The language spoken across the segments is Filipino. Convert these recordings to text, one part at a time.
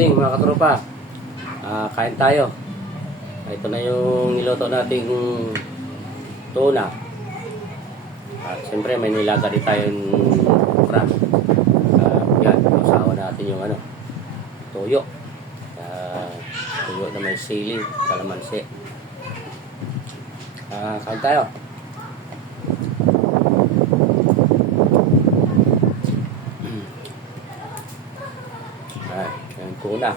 morning mga katropa. Kain tayo. Ito na yung niluto nating tuna. At siyempre may nilaga rin tayong okra. Yan, masawa natin yung toyo. Toyo na may sili, kalamansi. Kain tayo. Yung tuna.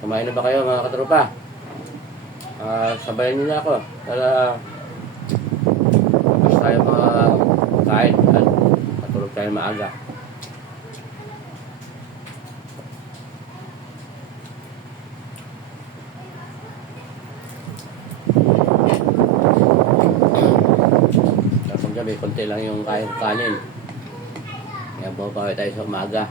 Kumain na ba kayo mga katropa? Sabayan niyo na ako para mas tayo mga kain at matulog tayo maaga. Tapos gabi, konti lang yung kanin. Kaya bumabawi tayo sa umaga.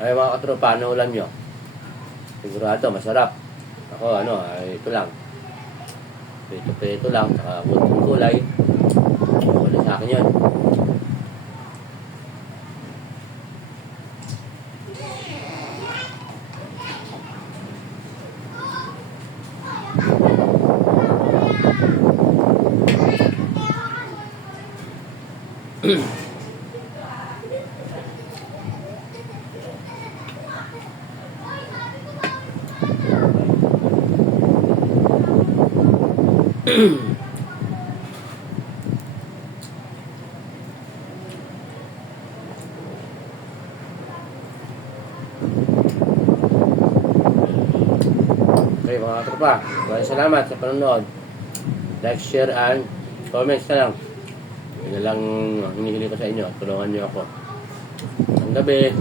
Ay mga katropa, ano ulam nyo? Sigurado, masarap. Ako, ito lang. Prito lang, saka kunting gulay. Wala sa akin yun. Okay mga katropa, maraming salamat sa panonood. Like, share, and comments na lang. Yun na lang hinihili ko sa inyo. Tulungan nyo ako. Ang gabi.